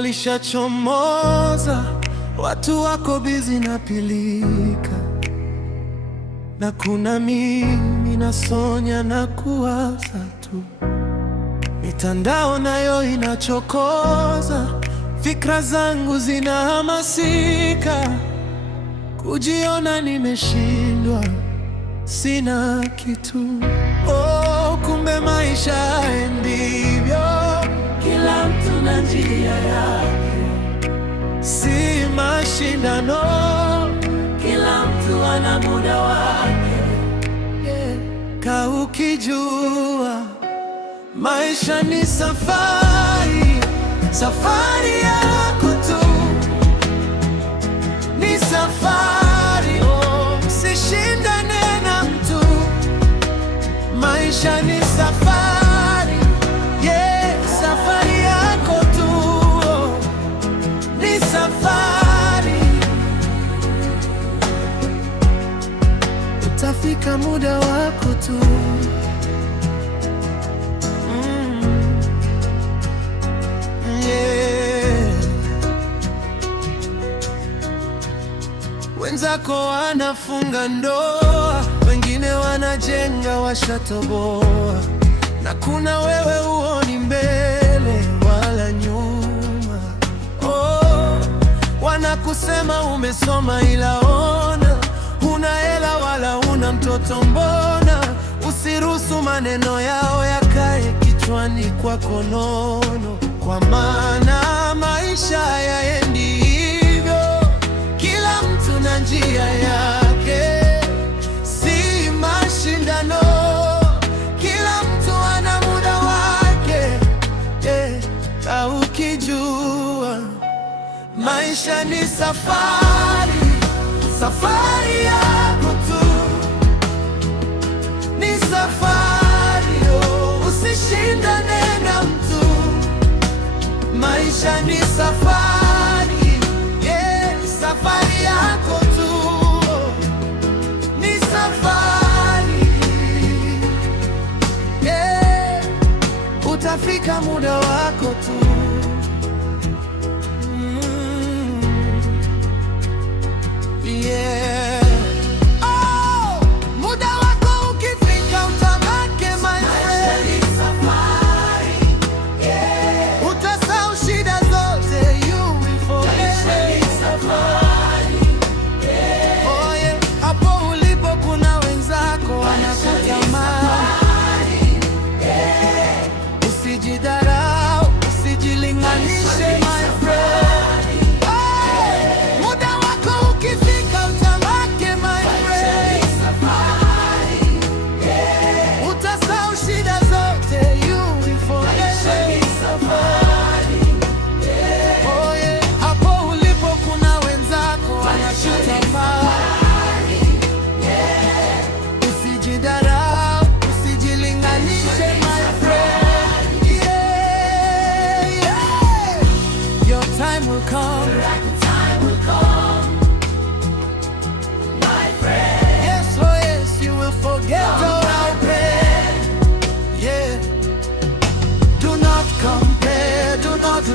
Jua lishachomoza, watu wako bizi na pilika, na kuna mimi nasonya na kuwaza tu. Mitandao nayo inachokoza, fikra zangu zinahamasika, kujiona nimeshindwa, sina kitu. Oh, kumbe maisha ndivyo, kila mtu na njia yake, si mashindano, kila mtu ana muda wake. Ka ukijua maisha ni safari, safari yako tu ni safari. Oh, usishindane na mtu, maisha ni safari. Yeah, safari yako tu, oh, ni safari. Utafika muda wako tu. Wenzako wanafunga ndoa, wengine wanajenga, washatoboa, na kuna wewe huoni mbele wala nyuma. Oh, wanakusema umesoma, ila ona huna hela wala huna mtoto. Mbona usiruhusu maneno yao yakae kichwani kwako nono, kwa maana maisha hayaendi hivyo. Kila mtu na njia yake, si mashindano, kila mtu ana muda wake. Na ukijua maisha ni safari, safari yako tu ni safari. Oh, usishindane na mtu, maisha ni safari. Yeah, safari yako tu ni safari. Yeah, utafika muda wako tu. Yeah. Oh, muda wako ukifika utamake, my friend. Utasahau shida zote, you will forget. Oh yeah, hapo ulipo kuna wenzako wanakutamani. Usijidharau, usijilinganishe, my friend.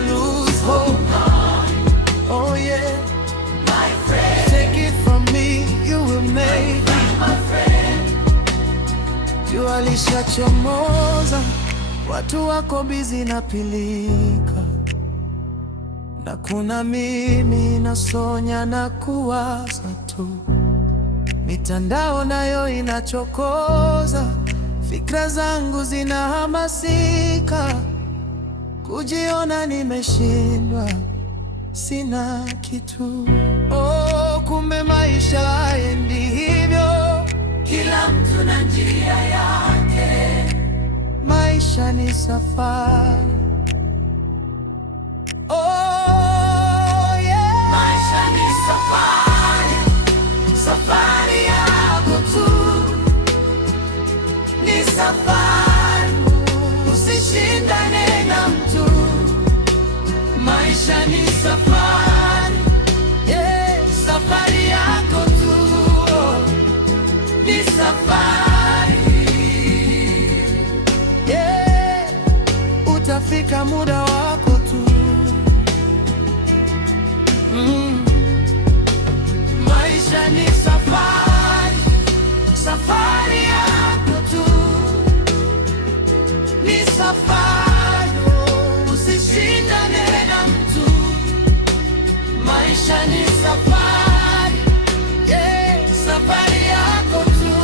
Lose hope. Oh yeah, my friend, take it from me, you will make it, my friend. Jua lishachomoza, watu wako bizi na pilika, na kuna mimi nasonya na kuwaza tu. Mitandao nayo inachokoza, fikra zangu zinahamasika, kujiona nimeshindwa, sina kitu. Oh, kumbe maisha haendi hivyo, Kila mtu na njia yake, maisha ni safari. Oh, yeah. maisha ni safari, safari yako tu ni safari. Usishindane na mtu, maisha ni safari. Yeah, Safari yako tu ni safari. yeah. Utafika Maisha ni safari, yeah, safari yako tu,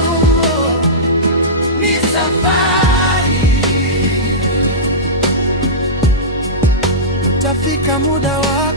ni safari. Utafika muda wako